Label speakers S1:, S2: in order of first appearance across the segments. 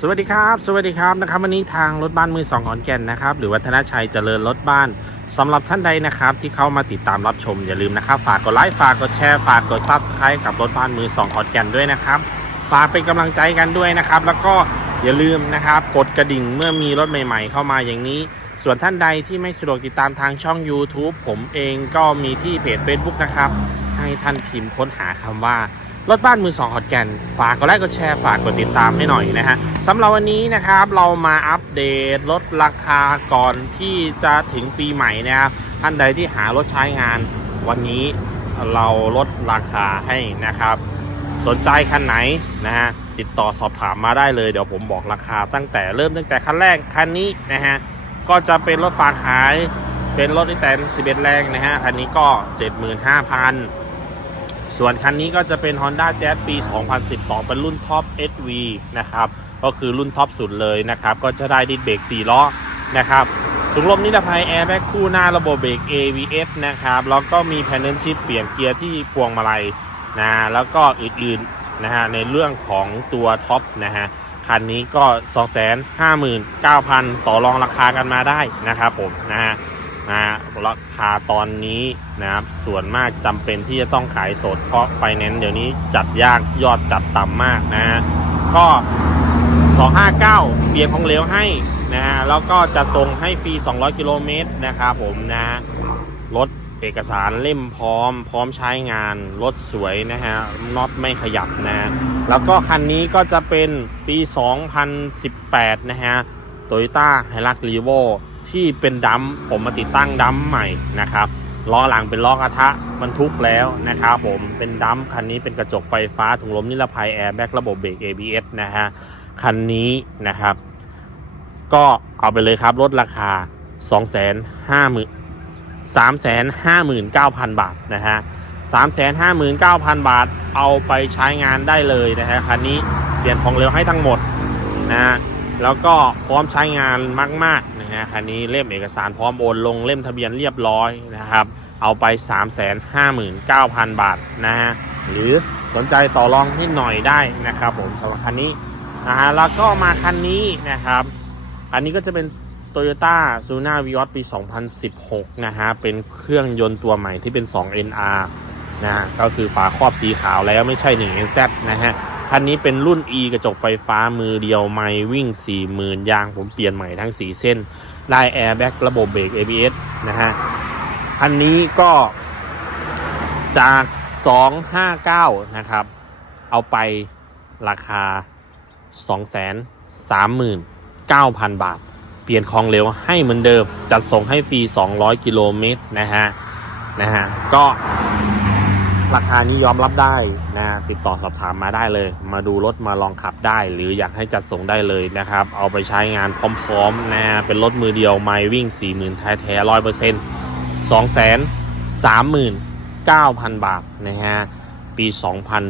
S1: สวัสดีครับ สวัสดีครับนะครับวันนี้ทางรถบ้านมือสองขอนแก่นนะครับหรือวัฒนชัยเจริญรถบ้านสำหรับท่านใดนะครับ ที่เข้ามาติดตามรับชมอย่าลืมนะครับ ฝากกดไลค์ฝากกดแชร์ฝากกด Subscribe กับรถบ้านมือสองขอนแก่นด้วยนะครับฝากเป็นกำลังใจกันด้วยนะครับ แล้วก็อย่าลืมนะครับ กดกระดิ่งเมื่อมีรถใหม่ ๆ เข้ามาอย่างนี้ ส่วนท่านใดที่ไม่สะดวกติดตามทางช่อง YouTube ผมเองก็มีที่เพจ Facebook นะครับ ให้ท่านพิมพ์ค้นหาคำว่า รถบ้านมือสองขอนแก่นฝากกดไลค์กดแชร์ฝากกดติดตามให้หน่อยนะฮะสำหรับวันนี้นะครับเรามาอัปเดตลดราคาก่อนที่จะถึงปีใหม่นะครับท่านใดที่หารถใช้งานวันนี้เราลดราคาให้นะครับ สนใจคันไหนนะฮะติดต่อสอบถามมาได้เลยเดี๋ยวผมบอกราคาตั้งแต่เริ่มตั้งแต่คันแรกคันนี้นะฮะก็จะเป็นรถฝากขายเป็นรถอีแตน11 แรงนะฮะคันนี้ก็ 75,000 ส่วนคันนี้ก็จะเป็น Honda Jazz ปี 2012 เป็นรุ่นท็อป SV นะครับ ก็คือรุ่นท็อปสุดเลยนะครับ ก็จะได้ดิสเบรก4ล้อนะครับถุงลมนิรภัยแอร์แบ็กคู่หน้าระบบเบรก ABS นะครับ แล้วก็มีแพนเน l ชิ f เปลี่ยนเกียร์ที่พวงมาลัยนะ แล้วก็อื่นๆนะฮะ ในเรื่องของตัวท็อปนะฮะ คันนี้ก็ 259,000 ต่อรองราคากันมาได้นะครับผมนะฮะ นะราคาตอนนี้นะครับส่วนมากจำเป็นที่จะต้องขายสด เพราะไฟแนนซ์เดี๋ยวนี้จัดยากยอดจัดต่ำมากนะฮะก็ 259เปลี่ยนของเหลวให้นะฮะแล้วก็จะส่งให้ฟรี 200 กิโลเมตรนะครับผมนะรถเอกสารเล่มพร้อม พร้อมใช้งานรถสวยนะฮะน็อตไม่ขยับนะฮะแล้วก็คันนี้ก็จะเป็นปี 2018 นะฮะโตโยต้าไฮรักรีโว ที่เป็นดัมผมมาติดตั้งดัมใหม่นะครับล้อหลังเป็นล้อกระทะบรรทุกแล้วนะครับผมเป็นดัมคันนี้เป็นกระจกไฟฟ้าถุงลมนิรภัยแอร์แบ็กระบบเบรก ABS นะฮะคันนี้นะครับ ก็เอาไปเลยครับลดราคา 2 5 0 0 0 3 5 9 0 0 0 บาทนะฮะ3 5 9 0 0 0 บาทเอาไปใช้งานได้เลยนะฮะคันนี้เปลี่ยนของเร็วให้ทั้งหมดนะฮะ แล้วก็พร้อมใช้งานมากๆนะฮะคันนี้เล่มเอกสารพร้อมโอนลงเล่มทะเบียนเรียบร้อยนะครับ เอาไป 359,000 บาทนะฮะหรือสนใจต่อรองนิดหน่อยได้นะครับผมสำหรับคันนี้นะฮะแล้วก็มาคันนี้นะครับ อันนี้ก็จะเป็น Toyota s u n a v i o s ปี 2016 นะฮะ เป็นเครื่องยนต์ตัวใหม่ที่เป็น 2 NR นะฮะก็คือฝาครอบสีขาวแล้วไม่ใช่ 1 NZ นะฮะ คันนี้เป็นรุ่น E กระจกไฟฟ้ามือเดียวไม่วิ่ง 40,000 ยางผมเปลี่ยนใหม่ทั้ง 4 เส้น ได้แอร์แบ็กระบบเบรก ABS นะฮะ คันนี้ก็จาก 259 นะครับ เอาไปราคา 239,000 บาท เปลี่ยนของเร็วให้เหมือนเดิม จัดส่งให้ฟรี 200 กิโลเมตรนะฮะ นะฮะ ก็ ราคานี้ยอมรับได้นะติดต่อสอบถามมาได้เลย มาดูรถมาลองขับได้ หรืออยากให้จัดส่งได้เลยนะครับ เอาไปใช้งานพร้อมๆนะเป็นรถมือเดียวไม่วิ่ง 40,000แท้แท้ร้อยเปอร์เซ็นต์สองแสนสามหมื่นเก้าพันบาทนะฮะปี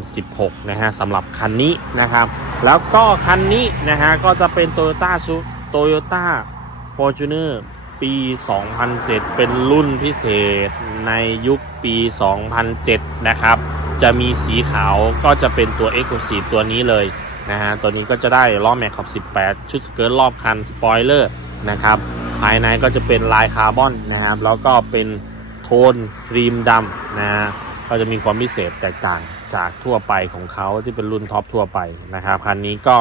S1: 2016 นะฮะสำหรับคันนี้นะครับ แล้วก็คันนี้นะฮะก็จะเป็น Toyota ซูโตโยต้า Fortuner ปี 2007 เป็นรุ่นพิเศษในยุคปี 2007 นะครับ จะมีสีขาวก็จะเป็นตัว e x c l u s i v e ตัวนี้เลยนะฮะ ตัวนี้ก็จะได้ล้อแม็กขอบ 18 ชุดสเกิร์ตรอบคัน สปอยเลอร์นะครับ ภายในก็จะเป็นลายคาร์บอนนะครับ แล้วก็เป็นโทนครีมดำนะฮะก็จะมีความพิเศษแตกต่างจากทั่วไปของเขาที่เป็นรุ่นท็อปทั่วไปนะครับ คันนี้ก็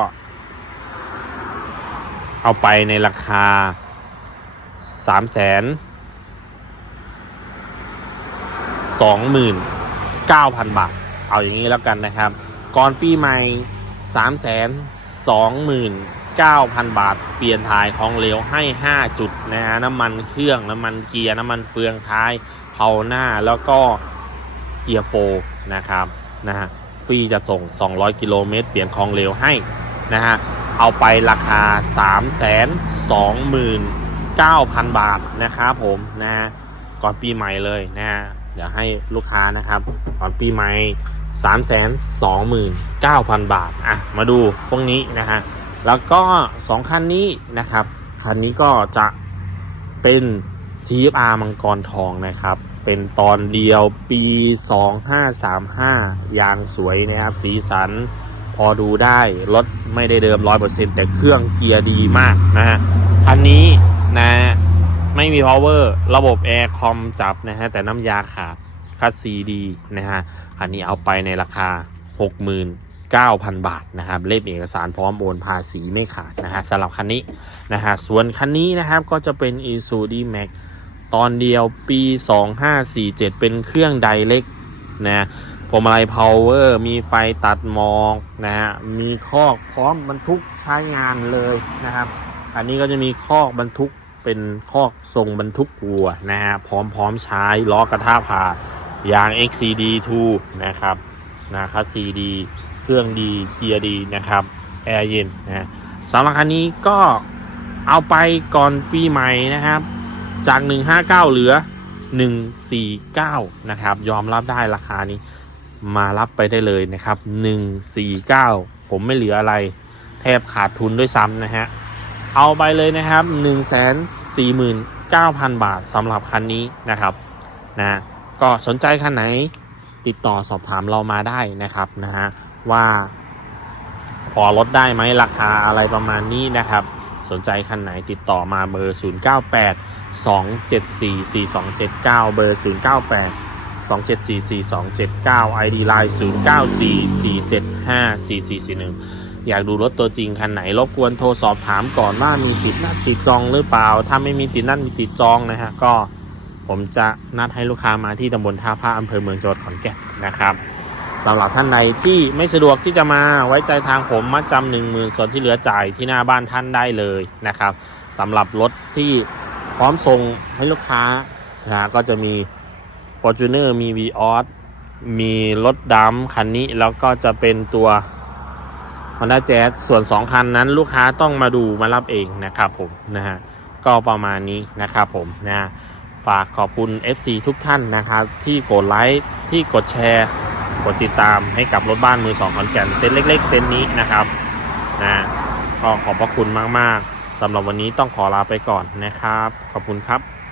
S1: เอาไปในราคา สามแสนสองหมื่นเก้าพันบาท เอาอย่างนี้แล้วกันนะครับ ก่อนปีใหม่สามแสนสองหมื่นเก้าพันบาท เปลี่ยนถ่ายของเหลวให้ห้าจุดนะฮะน้ำมันเครื่องน้ำมันเกียร์น้ำมันเฟืองท้ายเผาหน้าแล้วก็เกียร์โฟนะครับนะฮะฟรีจะส่ง 200 กิโลเมตร เปลี่ยนของเหลวให้นะฮะ เอาไปราคา 3 2 0 0 0 0 9,000 บาทนะครับผมนะฮะก่อนปีใหม่เลยนะฮะเดี๋ยวให้ลูกค้านะครับ ก่อนปีใหม่ 3 2 9 0 0 0 บาท อะ มาดูพวกนี้นะฮะแล้วก็ 2 คันนี้นะครับ คันนี้ก็จะเป็น TFR มังกรทองนะครับ เป็นตอนเดียวปี 2535 ยางสวยนะครับ สีสันพอดูได้ รถไม่ได้เดิม 100%แต่เครื่องเกียร์ดีมากนะฮะ คันนี้ นะไม่มี power ระบบแอร์คอมจับนะฮะ แต่น้ำยาขาดคัดซีดีนะฮะ คันนี้เอาไปในราคา 69,000 บาทนะครับเล่มเอกสารพร้อมโอนภาษีไม่ขาดนะฮะสำหรับคันนี้นะฮะ ส่วนคันนี้นะครับก็จะเป็น i s u d m a x ตอนเดียวปี 2547 เป็นเครื่องไดเล็กนะพวงมาลัยพาวเวอร์มีไฟตัดมอกนะฮะ มีคอกพร้อมบรรทุกใช้งานเลยนะครับ อันนี้ก็จะมีคอกบรรทุก เป็นคอกทรงบรรทุกวัวนะฮะพร้อมพร้อมใช้ล้อกระทะผ่ายาง XCD2 นะครับนะคัสซีดีเครื่องดีเกียร์ดีนะครับแอร์เย็นนะสำหรับคันนี้ก็เอาไปก่อนปีใหม่นะครับ จาก 159 เหลือ 149 นะครับ ยอมรับได้ราคานี้มารับไปได้เลยนะครับ 149 ผมไม่เหลืออะไร แทบขาดทุนด้วยซ้ำนะฮะ เอาไปเลยนะครับ 149,000 บาทสำหรับคันนี้นะครับนะก็สนใจคันไหนติดต่อสอบถามเรามาได้นะครับนะฮะว่าพอลดได้ไหมราคาอะไรประมาณนี้นะครับ สนใจคันไหนติดต่อมาเบอร์ 098 274 4279 เบอร์ 098 274 4279 ID Line 094 475 4441 อยากดูรถตัวจริงคันไหนรบกวนโทรสอบถามก่อนว่ามีติดนัดติดจองหรือเปล่า ถ้าไม่มีติดนัดมีติดจองนะฮะก็ผมจะนัดให้ลูกค้ามาที่ตำบลท่าพระอำเภอเมืองจังหวัดขอนแก่นนะครับสำหรับท่านใดที่ไม่สะดวกที่จะมาไว้ใจทางผมมัดจำหนึ่งหมื่นส่วนที่เหลือจ่ายที่หน้าบ้านท่านได้เลยนะครับสำหรับรถที่พร้อมส่งให้ลูกค้านะฮะก็จะมี Fortuner มี v ีออสมีรถดำคันนี้แล้วก็จะเป็นตัว Honda Jazz ส่วน 2 คันนั้นลูกค้าต้องมาดูมารับเองนะครับผมนะฮะก็ประมาณนี้นะครับผมนะฝากขอบคุณ FC ทุกท่านนะครับที่กดไลค์ที่กดแชร์ กดติดตามให้กับรถบ้านมือสองขอนแก่นเต็นเล็ก ๆ เต็นนี้นะครับนะก็ขอบพระคุณมากๆสำหรับวันนี้ต้องขอลาไปก่อนนะครับ ขอบคุณครับ